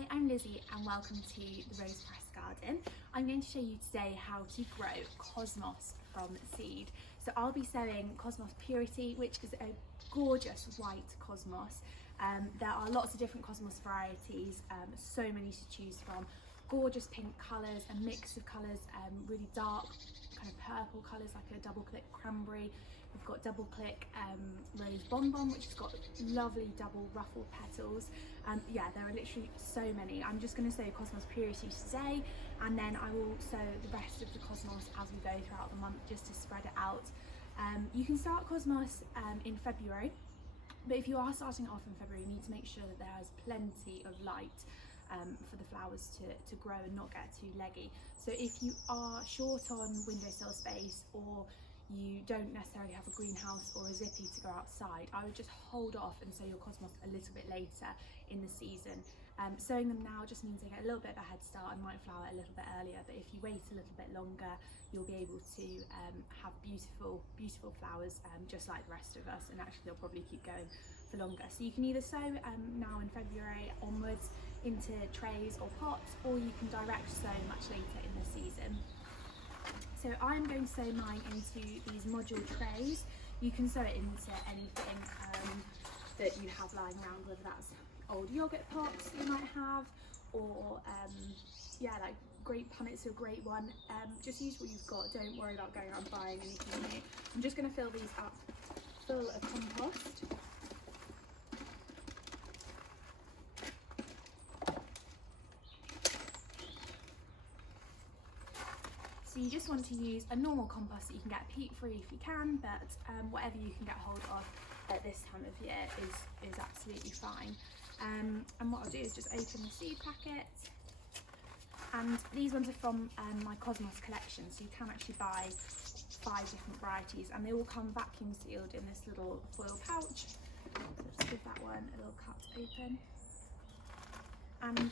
Hi, I'm Lizzie and welcome to the Rose Press Garden. I'm going to show you today how to grow cosmos from seed. So I'll be sowing Cosmos Purity, which is a gorgeous white cosmos. There are lots of different cosmos varieties, so many to choose from. Gorgeous pink colours, a mix of colours, really dark kind of purple colours like a double click cranberry. We've got double click rose bonbon, which has got lovely double ruffled petals. Yeah, there are literally so many. I'm just going to sow Cosmos Purity today, and then I will sow the rest of the cosmos as we go throughout the month, just to spread it out. You can start cosmos in February, but if you are starting off in February, you need to make sure that there is plenty of light for the flowers to grow and not get too leggy. So if you are short on windowsill space, or you don't necessarily have a greenhouse or a zippy to go outside, I would just hold off and sow your cosmos a little bit later in the season. Sowing them now just means they get a little bit of a head start and might flower a little bit earlier, but if you wait a little bit longer, you'll be able to have beautiful flowers just like the rest of us, and actually they'll probably keep going for longer. So you can either sow now in February onwards into trays or pots, or you can direct sow much later in the season. So I'm going to sow mine into these module trays. You can sow it into anything that you have lying around, whether that's old yogurt pots that you might have, or yeah, like grape punnets are a great one. Just use what you've got, don't worry about going out and buying anything new. I'm just going to fill these up full of compost. So you just want to use a normal compost that you can get peat free if you can, but whatever you can get hold of at this time of year is absolutely fine. And what I'll do is just open the seed packet, and these ones are from my Cosmos collection, so you can actually buy 5 different varieties, and they all come vacuum sealed in this little foil pouch. So just give that one a little cut open. And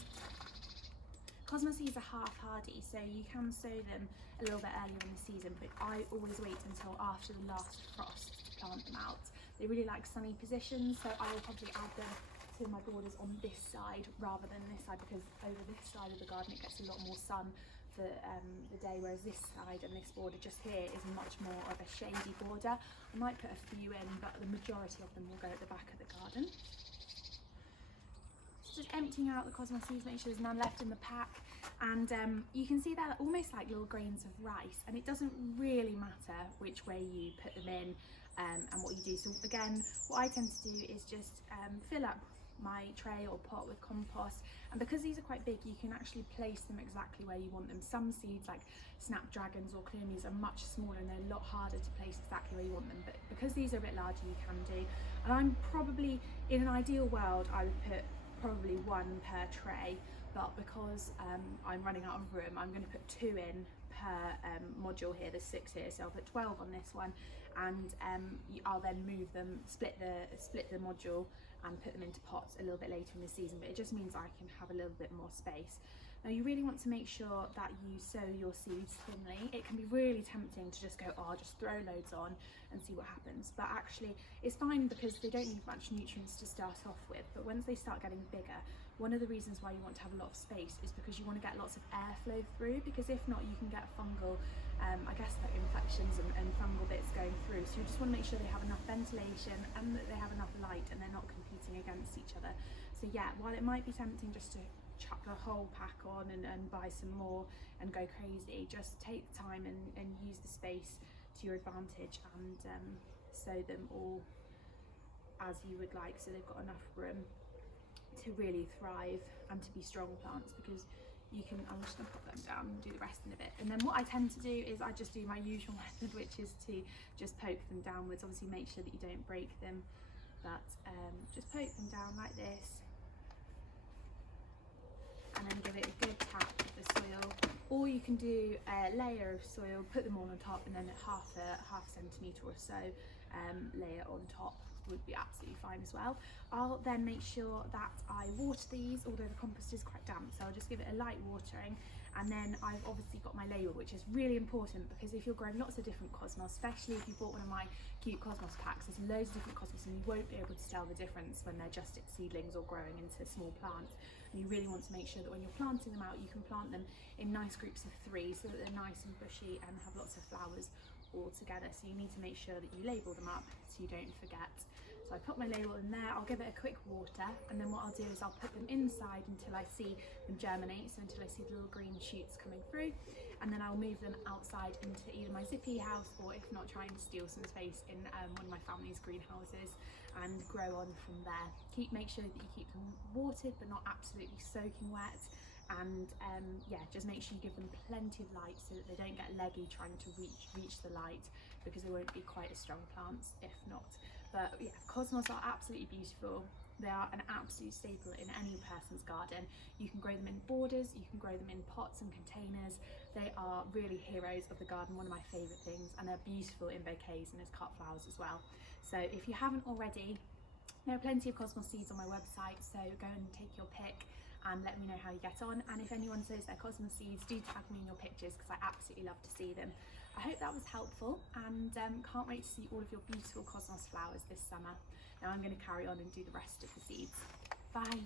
Cosmos seeds are half hardy, so you can sow them a little bit earlier in the season, but I always wait until after the last frost to plant them out. They really like sunny positions, so I will probably add them to my borders on this side rather than this side, because over this side of the garden it gets a lot more sun for the day, whereas this side and this border just here is much more of a shady border. I might put a few in, but the majority of them will go at the back of the garden. Just emptying out the Cosmos seeds, make sure there's none left in the pack, and you can see they're almost like little grains of rice, and it doesn't really matter which way you put them in and what you do. So again, what I tend to do is just fill up my tray or pot with compost, and because these are quite big, you can actually place them exactly where you want them. Some seeds like snapdragons or clumies are much smaller and they're a lot harder to place exactly where you want them, but because these are a bit larger, you can do. And I'm probably, in an ideal world, I would put probably 1 per tray, but because I'm running out of room, I'm going to put 2 in per module here. There's 6 here, so I'll put 12 on this one, and I'll then move them, split the module and put them into pots a little bit later in the season, but it just means I can have a little bit more space. Now you really want to make sure that you sow your seeds thinly. It can be really tempting to just go, oh, I'll just throw loads on and see what happens, but actually it's fine because they don't need much nutrients to start off with, but once they start getting bigger, one of the reasons why you want to have a lot of space is because you want to get lots of airflow through, because if not you can get fungal, I guess like infections and fungal bits going through. So you just want to make sure they have enough ventilation and that they have enough light and they're not competing against each other. So yeah, while it might be tempting just to chuck the whole pack on and buy some more and go crazy, just take the time and use the space to your advantage, and sow them all as you would like, so they've got enough room to really thrive and to be strong plants. Because you can, I'm just going to put them down and do the rest in a bit. And then what I tend to do is I just do my usual method, which is to just poke them downwards. Obviously make sure that you don't break them, but just poke them down like this, and then give it a good tap with the soil. Or you can do a layer of soil, put them all on top, and then half a centimetre or so layer on top would be absolutely fine as well. I'll then make sure that I water these, although the compost is quite damp, so I'll just give it a light watering. And then I've obviously got my label, which is really important, because if you're growing lots of different cosmos, especially if you bought one of my cute cosmos packs, there's loads of different cosmos and you won't be able to tell the difference when they're just seedlings or growing into small plants. and you really want to make sure that when you're planting them out, you can plant them in nice groups of 3 so that they're nice and bushy and have lots of flowers all together. So you need to make sure that you label them up so you don't forget. So I put my label in there, I'll give it a quick water, and then what I'll do is I'll put them inside until I see them germinate, so until I see the little green shoots coming through, and then I'll move them outside into either my zippy house, or if not, try and steal some space in one of my family's greenhouses and grow on from there. Make sure that you keep them watered but not absolutely soaking wet, and yeah, just make sure you give them plenty of light so that they don't get leggy trying to reach the light, because they won't be quite as strong plants if not. But yeah, cosmos are absolutely beautiful. They are an absolute staple in any person's garden. You can grow them in borders, you can grow them in pots and containers. They are really heroes of the garden, one of my favourite things, and they're beautiful in bouquets and as cut flowers as well. So if you haven't already, there are plenty of cosmos seeds on my website, so go and take your pick and let me know how you get on. And if anyone says they're cosmos seeds, do tag me in your pictures, because I absolutely love to see them. I hope that was helpful, and can't wait to see all of your beautiful cosmos flowers this summer. Now I'm going to carry on and do the rest of the seeds. Bye.